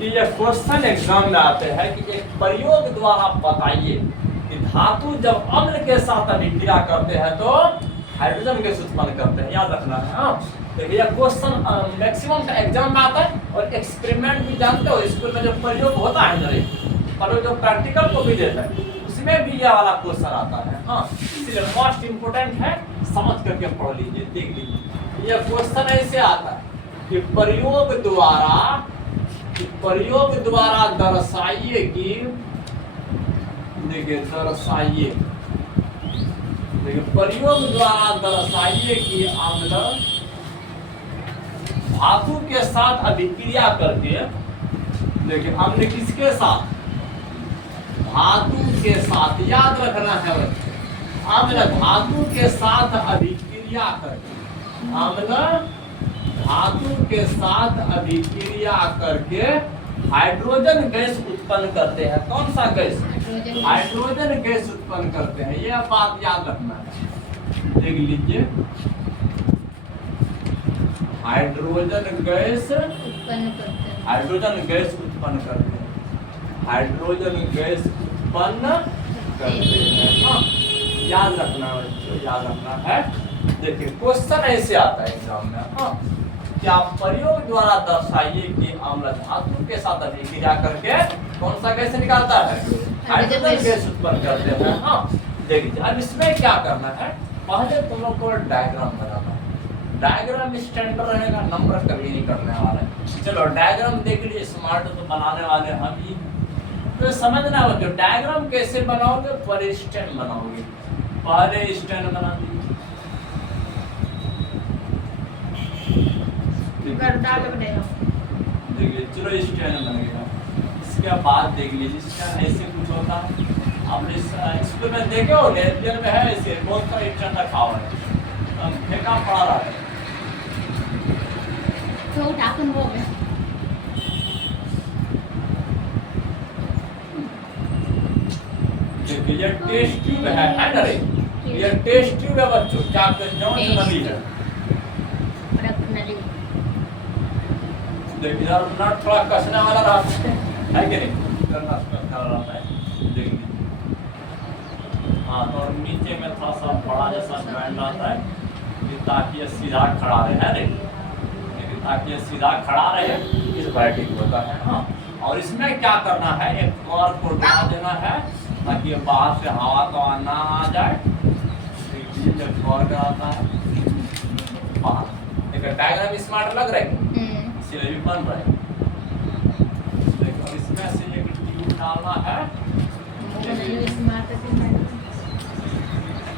कि ये question exam में आते हैं कि एक प्रयोग द्वारा बताइए कि धातु जब अम्ल के साथ अभिक्रिया करते हैं तो हाइड्रोजन गैस उत्पन्न करते हैं। याद रखना है। हाँ, देखिए यह क्वेश्चन मैक्सिमम का एग्जाम में आता है और एक्सपेरिमेंट भी जानते हो स्कूल में जो प्रयोग होता है ना, पर जो प्रैक्टिकल को भी देता है उसमें भी यह वाला क्वेश्चन आता है। हाँ, इसलिए मोस्ट इम्पोर्टेंट है, समझ करके पढ़ लीजिए, देख लीजिए। यह क्वेश्चन ऐसे आता है कि प्रयोग द्वारा दर्शाइए कि देखिए प्रयोग द्वारा दर्शाइए कि अम्ल धातु के साथ अभिक्रिया करके, देखिए अम्ल किसके साथ, धातु के साथ, याद रखना है। अम्ल धातु के साथ अभिक्रिया करके, अम्ल धातु के साथ अभिक्रिया करके हाइड्रोजन गैस उत्पन्न करते हैं। कौन सा गैस? हाइड्रोजन गैस उत्पन्न करते हैं। यह बात याद रखना है, देख लीजिए। हाइड्रोजन गैस उत्पन्न करते हैं, हाइड्रोजन गैस उत्पन्न करते हैं, हाइड्रोजन गैस उत्पन्न करते हैं। हाँ, याद रखना बच्चों, याद रखना है। देखिए क्वेश्चन ऐसे आता है एग्जाम में। हाँ, क्या प्रयोग द्वारा दर्शाइए कि अम्ल धातु के साथ अभिक्रिया करके कौन सा गैस निकालता है? हाइड्रोजन गैस उत्पन्न करते हैं। हाँ, देखिए अब इसमें क्या करना है, पहले तुम लोग को डायग्राम बनाना है। डायग्राम स्टैंडर्ड रहेगा, नंबर कभी नहीं करने वाला है। चलो डायग्राम देख लीजिए, स्मार्ट तो बनाने वाले हम ही, तो समझना हो जो डायग्राम कैसे बनाओगे, पर स्टैंड बनाओगे, पर स्टैंड बना दीजिए। देखिए चलो स्टैंड बन गया। इसके बाद देख लीजिए स्टैंड ऐसे कुछ होता है। आपने स्कूल में देखे हो, रेडियल में है ऐसे बहुत सारा स्टैंड रखा हुआ है, फेंका पड़ा रहा है। तो उठाकर वो में देखिए ये टेस्ट ट्यूब है ना रे, ये टेस्ट ट्यूब है बच्चों, क्या जांच नली है। देखिए यार नट थोड़ा कसने वाला रहता है कि नहीं, नट कसने वाला रहता है। देख लीजिए हाँ, और नीचे में थोड़ा सा बड़ा जैसा ज्वाइंट रहता है ताकि ये सीधा खड़ा रहे, है नहीं, ताकि ये सीधा खड़ा रहे, इस वैरायटी को होता है। हाँ, और इसमें क्या करना है, एक कवर को डाल देना है ताकि बाहर से हवा तो ना आ जाए। देखिए जब कवर कराता है बाहर, देखिए डायग्राम स्मार्ट लग रहा है, इसलिए भी बन रहा है। देखो इसमें से एक ट्यूब डालना है।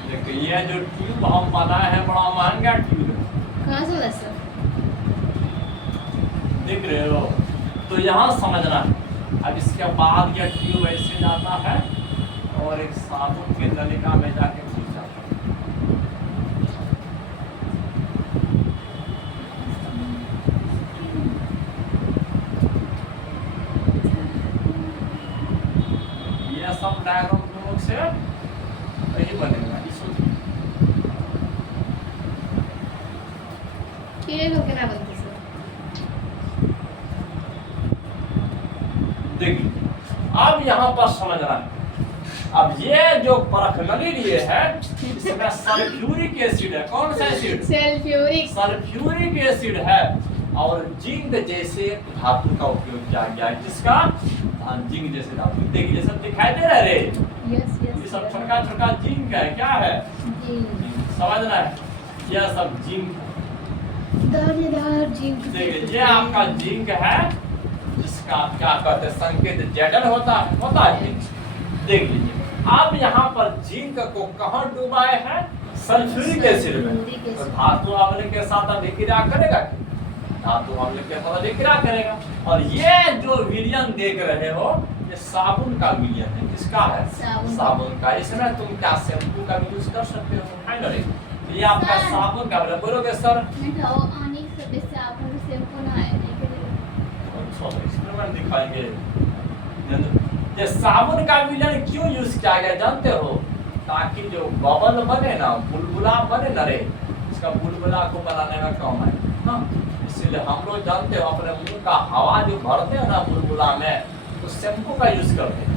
देखिए ये जो ट्यूब हम बनाए हैं बड़ा महंगा ट्यूब है। कहाँ से वैसे देख रहे हो, तो यहाँ समझना है। अब इसके बाद यह ट्यूब ऐसे जाता है और एक साबुन के नलिका में जाके घुस जाता है। यह सब डायग्राम तुम लोग से यही बनेगा। ना बनते सर। देखिए अब यहाँ पर समझना है। अब ये जो परख नली लिए है इसमें सल्फ्यूरिक एसिड है। कौन सा एसिड? सल्फ्यूरिक एसिड है और जिंक जैसे धातु का उपयोग किया गया है। जिसका जिंक जैसे धातु, देखिए सब दिखाई दे रहा है रे। ये सब छोटा छोटा जिंक है। क्या है? समझना है, यह सब जिंक दानेदार जिंक। देखिए ये आपका जिंक है जिसका क्या कहते हैं संकेत जेडल होता है। देख लीजिए अब यहाँ पर जिंक को कहाँ डुबाए हैं? सल्फ्यूरिक एसिड में। तो धातु अम्ल के साथ अभिक्रिया करेगा, धातु अम्ल के साथ अभिक्रिया करेगा। और ये जो विलयन देख रहे हो ये साबुन का विलयन है। किसका है? साबुन का। इसमें तुम क्या शैम्पू का भी यूज कर सकते हो, है ना रे? ये आपका साबुन का विलयन। बोलोगे सर एक्सपेरिमेंट दिखाएंगे। ये साबुन का विलयन क्यों यूज किया गया जानते हो? ताकि जो बबल बने ना, बुलबुला बने ना रे, इसका बुलबुला को बनाने में काम है। हाँ, इसलिए इसलिए हम लोग जानते हो अपने मुंह का हवा जो भरते हैं ना बुलबुला में, तो शैम्पू का यूज करते हैं।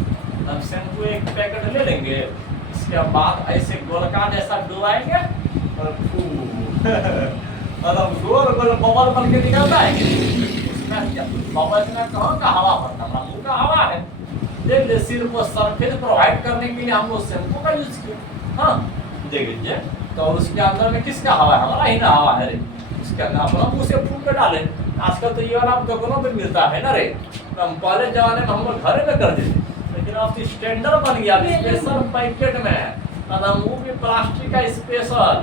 हम शैम्पू एक पैकेट ले लेंगे, इसके बाद ऐसे गोलका जैसा डुबाएंगे और मतलब गोल गोल बबल बन के निकलता है। उसमें क्या बबल में कहाँ का हवा भरता है, मुंह का हवा है। देख ले, सिर को सरफेस प्रोवाइड करने के लिए हम लोग शैम्पू का यूज किए। हाँ देख लीजिए, तो उसके अंदर में किसका हवा है, हमारा ही ना हवा है रे। उसके अंदर अपना मुंह से फूंक के डाले। आजकल तो ये वाला दुकानों में मिलता है ना रे, तो हम पहले जमाने में हम लोग घर में कर देते, लेकिन अब स्टैंडर्ड बन गया स्पेशल पैकेट में। मतलब मुंह भी प्लास्टिक का स्पेशल।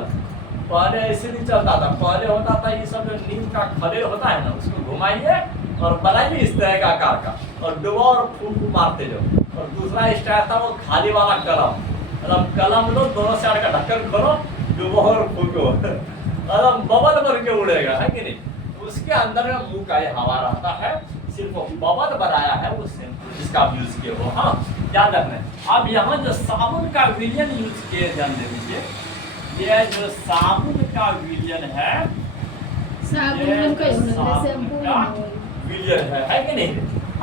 पहले ऐसे नहीं चलता था, पहले होता था ये सब जो नीम का खलेल होता है ना, उसको घुमाइए और बनाइए इस तरह का आकार का और डुबो और फूंक मारते जाओ। और दूसरा स्टाइल था वो खाली वाला कलम, मतलब कलम लो, दोनों साइड का ढक्कन खोलो, डुबो और फूंको, मतलब बबल बन के उड़ेगा, है कि नहीं। तो उसके अंदर में मुंह का ये हवा रहता है, सिर्फ बबल बनाया है वो शैम्पू जिसका आप यूज किए हो। हाँ याद रखना। अब यहाँ जो साबुन का विलियन यूज किए, ध्यान दे दीजिए, ये जो साबुन का विलियन है, साबुन का विलियन है कि नहीं।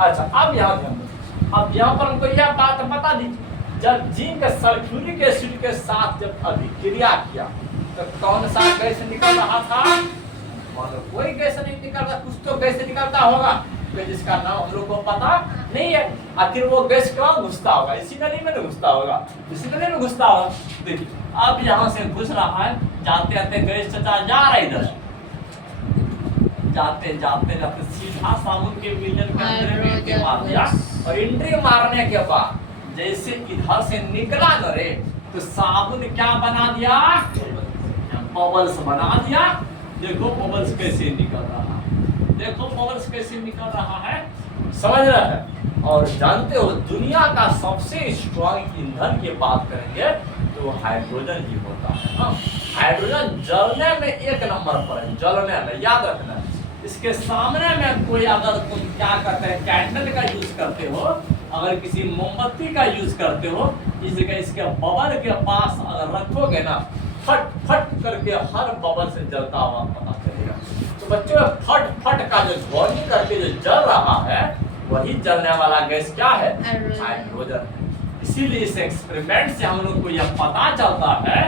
अच्छा अब यहाँ ध्यान दो, अब यहाँ पर हमको यह बात बता दीजिए, जब जिंक सल्फ्यूरिक एसिड के साथ जब अभिक्रिया किया तो कौन सा गैस निकल रहा था, मतलब कोई गैस नहीं निकल रहा, कुछ तो गैस निकलता होगा जिसका नाम हम लोग को पता नहीं है। आखिर वो गैस कहाँ घुसता होगा, इसी नली में घुसता होगा, इसी नली में घुसता होगा। देखिए अब यहाँ से घुस रहा है, जाते जाते गैस चचा जा रहा है इधर, जाते जाते जाते सीधा साबुन के विलियन के अंदर एंट्री मार दिया। और एंट्री मारने के बाद जैसे इधर से निकला न रे, तो साबुन क्या बना दिया, बबल्स बना दिया। देखो बबल्स कैसे निकल रहा है, देखो बबल्स कैसे निकल रहा है, समझ रहे हैं। और जानते हो दुनिया का सबसे स्ट्रॉन्ग ईंधन की बात करेंगे तो हाइड्रोजन ही होता है। हाँ हाइड्रोजन जलने में एक नंबर पर है, जलने में, याद रखना। इसके सामने में कोई अगर तुम क्या करते हैं, कैंडल का यूज करते हो, अगर किसी मोमबत्ती का यूज करते हो, इस जगह इसके बबल के पास अगर रखोगे ना, फट फट करके हर बबल से जलता हुआ पता चलेगा। तो बच्चों फट फट का जो ध्वनि करके जो जल रहा है, वही जलने वाला गैस क्या है, हाइड्रोजन है। इसीलिए इस एक्सपेरिमेंट से हम लोग को यह पता चलता है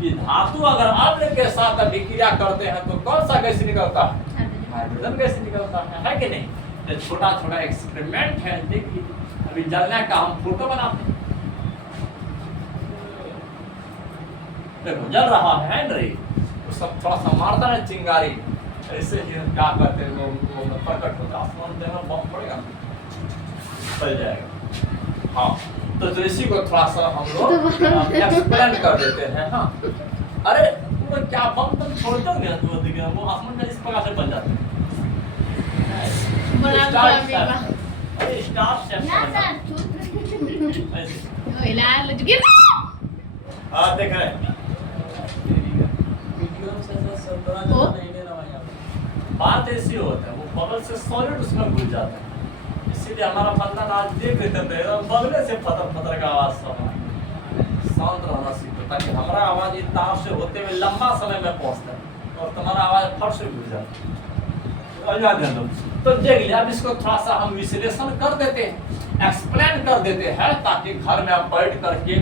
कि धातु अगर अम्ल के साथ अभिक्रिया करते हैं तो कौन सा गैस निकलता है, हाइड्रोजन गैस निकलता है कि नहीं। ये छोटा छोटा एक्सपेरिमेंट है, देखिए अभी जलने का हम फोटो बनाते हैं, देखो जल रहा है ना रे, तो सब थोड़ा सा मारता है चिंगारी, ऐसे ही क्या करते हैं वो प्रकट होता है, आसमान देना बम पड़ेगा चल जाएगा। हाँ तो इसी को थोड़ा सा हम लोग एक्सप्लेन कर देते हैं। हाँ अरे वो क्या बम तुम छोड़ दोगे तो देखिए वो आसमान में इस प्रकार से बन जाते हैं, स्टार शेप। हाँ देख रहे हैं, बात ऐसी होता है, वो बबल से सॉलिड उसमें घुस जाता है। इसीलिए हमारा बंदा आज देख लेते थे बगले से फतर फतर का आवाज सुना, शांत रहना सीखो, ताकि हमारा आवाज इस तार से होते हुए लंबा समय में पहुंचता है और तुम्हारा आवाज फट से घुस जाता है। तो देख लिया, अब इसको थोड़ा सा हम विश्लेषण कर देते हैं, एक्सप्लेन कर देते हैं, ताकि घर में आप बैठ करके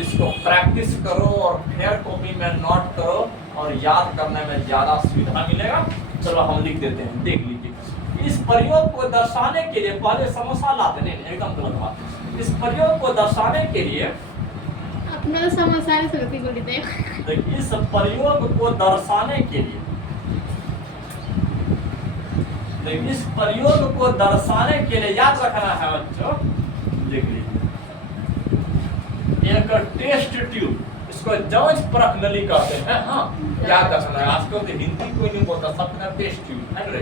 इसको प्रैक्टिस करो और फेयर कॉपी में नोट करो और याद करने में ज्यादा सुविधा मिलेगा। चलो हम लिख देते हैं, देख लीजिए। इस प्रयोग को दर्शाने के लिए पहले समोसा लाते नहीं, एकदम गलत बात। इस प्रयोग को दर्शाने के लिए अपना समोसा से रोटी को लेते देखिए, इस प्रयोग को दर्शाने के लिए, इस प्रयोग को दर्शाने के लिए याद रखना है बच्चों, देख लीजिए एक टेस्ट ट्यूब, इसको जांच परख नली कहते हैं। हाँ याद रखना है, आजकल तो हिंदी कोई नहीं बोलता, सबका टेस्ट ट्यूब है रे,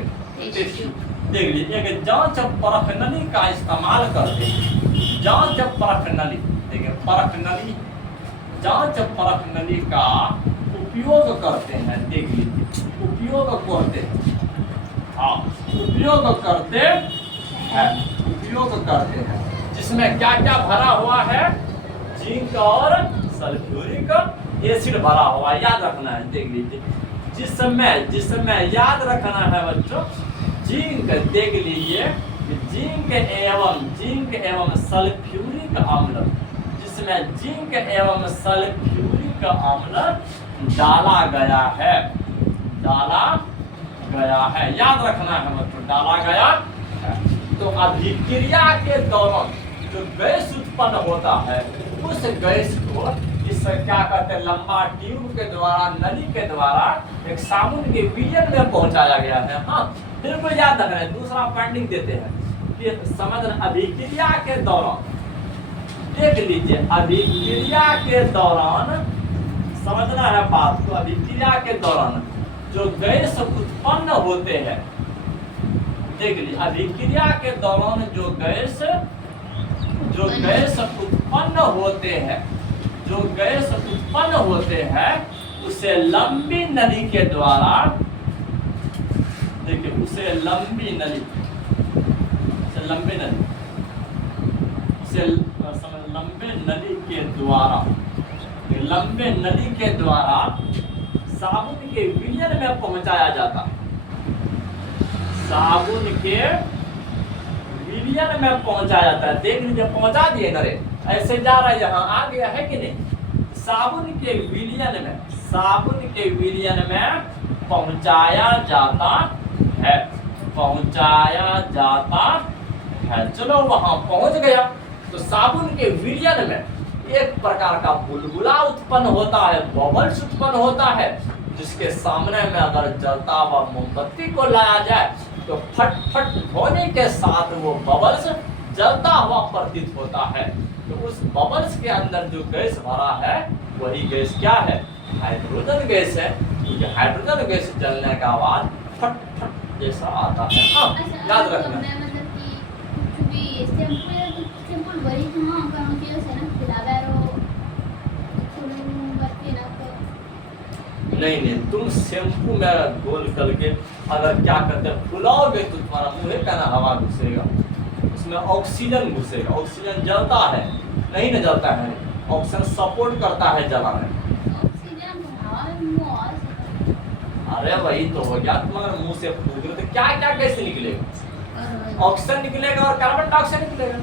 टेस्ट ट्यूब। देख लीजिए एक जांच परख नली का इस्तेमाल करते हैं, जांच परख नली, देखिए परख नली, जांच परख नली का उपयोग करते हैं, देख लीजिए उपयोग करते हैं। हाँ उपयोग करते हैं, जिसमें क्या क्या भरा हुआ है, जिंक और सल्फ्यूरिक एसिड भरा हुआ है, याद रखना है। देख लीजिए जिसमें याद रखना है बच्चों, जिंक देख लीजिए, जिंक एवं सल्फ्यूरिक अम्ल, जिसमें जिंक एवं सल्फ्यूरिक अम्ल डाला गया है, याद रखना है बच्चों, डाला गया है। तो अभिक्रिया के दौरान जो गैस उत्पन्न होता है, उस गैस को इस क्या कहते हैं, लंबा ट्यूब के द्वारा, नली के द्वारा एक साबुन के विलयन में पहुंचाया गया है। हाँ, बिल्कुल याद रखना है। दूसरा पॉइंटिंग देते हैं कि समझना, अभिक्रिया के दौरान देख लीजिए, अभिक्रिया के दौरान समझना है बात को। अभिक्रिया के दौरान जो गैस उत्पन्न होते हैं, देख लीजिए, अभिक्रिया के दौरान जो गैस उत्पन्न होते हैं, उसे लंबी नली के द्वारा, देखिए, उसे लंबी नली के द्वारा साबुन के विलयन में पहुंचाया जाता, देख लीजिए, पहुंचा दिए नरे, ऐसे जा रहा है, यहाँ आ गया है कि नहीं। साबुन के विलयन में पहुंचाया जाता है, चलो वहां पहुंच गया। तो साबुन के विलयन में एक प्रकार का बुलबुला उत्पन्न होता है, बबल्स उत्पन्न होता है, जिसके सामने में अगर जलता हुआ मोमबत्ती को लाया जाए तो फट फट होने के साथ वो बबल्स जलता हुआ प्रतीत होता है। तो उस बबल्स के अंदर जो गैस भरा है, वही गैस क्या है, हाइड्रोजन गैस है। क्योंकि हाइड्रोजन गैस जलने का आवाज फट फट जैसा आता है। हाँ, याद रखना। नहीं, तुम शैम्पू में घोल करके अगर क्या करते हैं, फुलाओगे तो तुम्हारा मुंह का ना हवा घुसेगा, उसमें ऑक्सीजन घुसेगा। ऑक्सीजन जलता है, नहीं ना जलता है, ऑक्सीजन सपोर्ट करता है जलाने। अरे वही तो हो गया, तुम अगर मुंह से फूकोगे तो क्या क्या कैसे निकलेगा, ऑक्सीजन निकलेगा और कार्बन डाइऑक्साइड निकलेगा।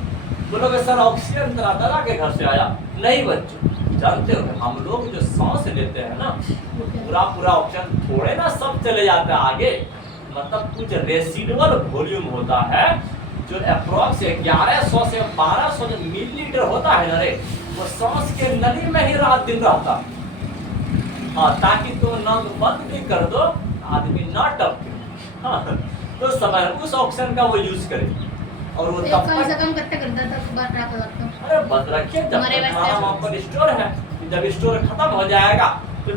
बोलोगे सर ऑक्सीजन तरह दादा के घर से आया, नहीं बच्चों, जानते हो हम लोग जो सांस लेते हैं ना, तो पूरा ऑक्सीजन थोड़े ना सब चले जाता है आगे, मतलब कुछ रेसिडुअल वॉल्यूम होता है जो अप्रोक्स 1100 से 1200 मिलीलीटर होता है ना रे, वो सांस के नली में ही रात दिन रहता। हाँ, ताकि तुम नल बंद भी कर दो, आदमी ना टपके। हाँ, तो समय उस ऑक्सीजन का वो यूज करे। और वो कम से कम कितना करता था बात रखा करता। अरे बंद रखिए, जब तक हमारा वहाँ पर स्टोर है, जब स्टोर खत्म हो जाएगा तो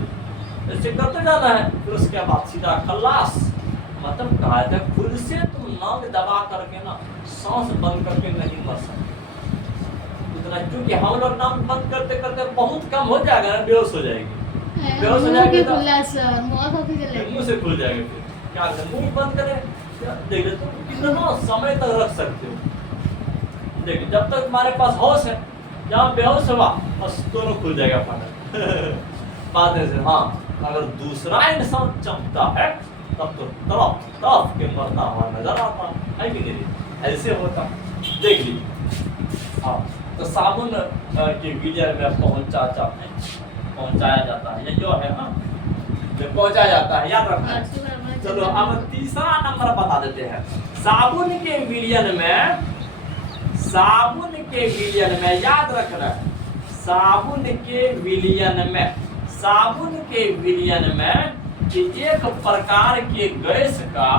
ऐसे करते जाना है, फिर उसके बाद सीधा खल्लास। मतलब कहा था खुद से तुम नाक दबा करके ना सांस बंद करके नहीं मर सकते उतना, क्योंकि हम लोग नाक बंद करते करते बहुत कम हो जाएगा ना, बेहोश हो जाएगी, बेहोश हो जाएगी तो मुंह से खुल जाएगा। फिर क्या करें, मुंह बंद करें, देख तुम कितना समय तक रख सकते हो। देखिए, जब तक तुम्हारे पास होश है, जहाँ बेहोश हुआ बस दोनों खुल जाएगा फाटक। बात है, हाँ, अगर दूसरा इंसान चमकता है तब तो तरफ के मरता हुआ नजर आता है कि नहीं, ऐसे होता। देख लीजिए, हाँ, तो साबुन के विलयन में पहुंचाया जाता है, ये जो है ना, जो पहुंचाया जाता है, याद रखना। चलो अब तीसरा नंबर बता देते हैं। साबुन के विलयन में याद रखना, साबुन के विलयन में कि एक प्रकार के गैस का,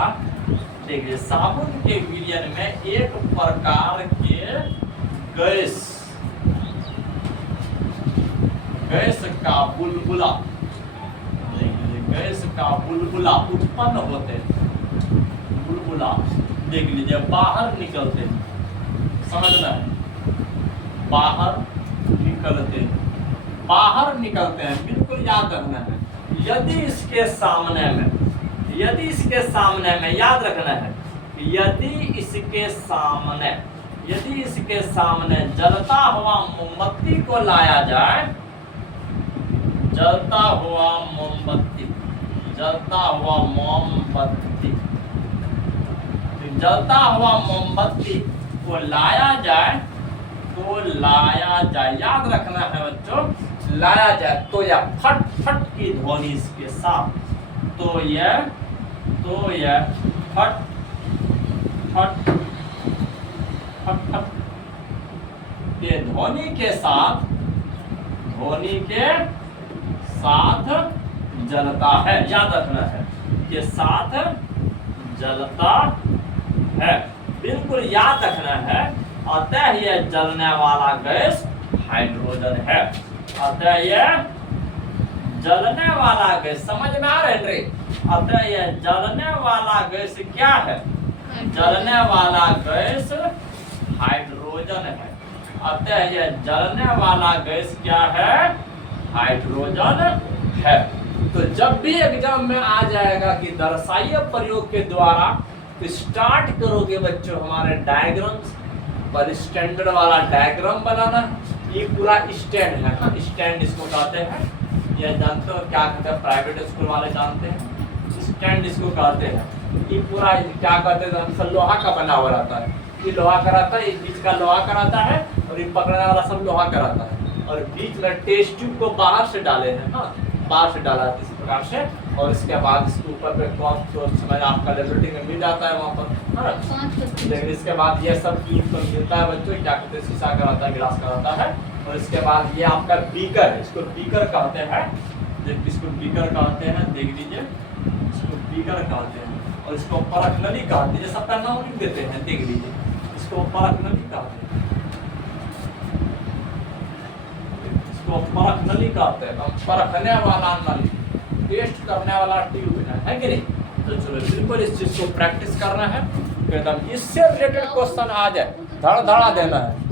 देखिए, साबुन के विलयन में एक प्रकार के गैस का बुलबुला, गैस का बुलबुला उत्पन्न होते हैं। बुलबुला देख लीजिए, बाहर निकलते हैं, समझना है, बाहर निकलते हैं, बिल्कुल याद रखना है। यदि इसके सामने में याद रखना है, यदि इसके सामने जलता हुआ मोमबत्ती को लाया जाए, जलता हुआ मोमबत्ती, जलता हुआ मोमबत्ती, जलता हुआ मोमबत्ती को लाया जाए, तो लाया जाए, याद रखना है बच्चों, लाया जाए तो यह फट फट की ध्वनि इसके साथ, तो यह फट फट फट फट के ध्वनि के साथ जलता है, याद रखना है, के साथ जलता है, बिल्कुल याद रखना है। अतः यह जलने वाला गैस हाइड्रोजन है, अतः यह जलने वाला गैस, समझ में आ रहे रे? अतः यह जलने वाला गैस क्या है? जलने वाला गैस हाइड्रोजन है, अतः यह जलने वाला गैस क्या है? हाइड्रोजन है। तो जब भी एग्जाम में आ जाएगा कि दर्शाइए प्रयोग के द्वारा, तो स्टार्ट करोगे बच्चों हमारे डायग्राम्स पर, स्टैंडर्ड वाला डायग्राम बनाना। ये पूरा स्टैंड है, स्टैंड इसको कहते हैं, ये जानते हो क्या कहते हैं? प्राइवेट स्कूल वाले जानते हैं, स्टैंड इसको कहते हैं। ये पूरा क्या कहते हैं? लोहा का बना हुआ रहता है, ये लोहा का रहता है, बीच का लोहा का रहता है, और ये पकड़ने वाला सब लोहा का रहता है, और बीच में टेस्ट ट्यूब को बाहर से डाले हैं, हाँ बाहर से डाला है इस प्रकार से, और इसके बाद इसके ऊपर पे कौन तो समझ आपका लेबोरेटरी में मिल जाता है वहाँ पर, हाँ। लेकिन इसके बाद ये सब ट्यूब को मिलता है बच्चों, क्या कहते हैं? शीशा का रहता है, गिलास का रहता है, और इसके बाद ये आपका बीकर है, इसको बीकर कहते हैं, इसको बीकर कहते हैं, देख लीजिए, इसको बीकर कहते हैं, और इसको परख नली कहते हैं, सबका नाम लिख देते हैं, देख लीजिए, इसको परख नली कहते हैं, इसको परख नली कहते हैं, परखने वाला नली, टेस्ट करने वाला ट्यूब है कि नहीं? तो चलो बिल्कुल इस चीज को प्रैक्टिस करना है, एकदम इससे रिलेटेड क्वेश्चन आ जाए धड़ धड़ा देना है।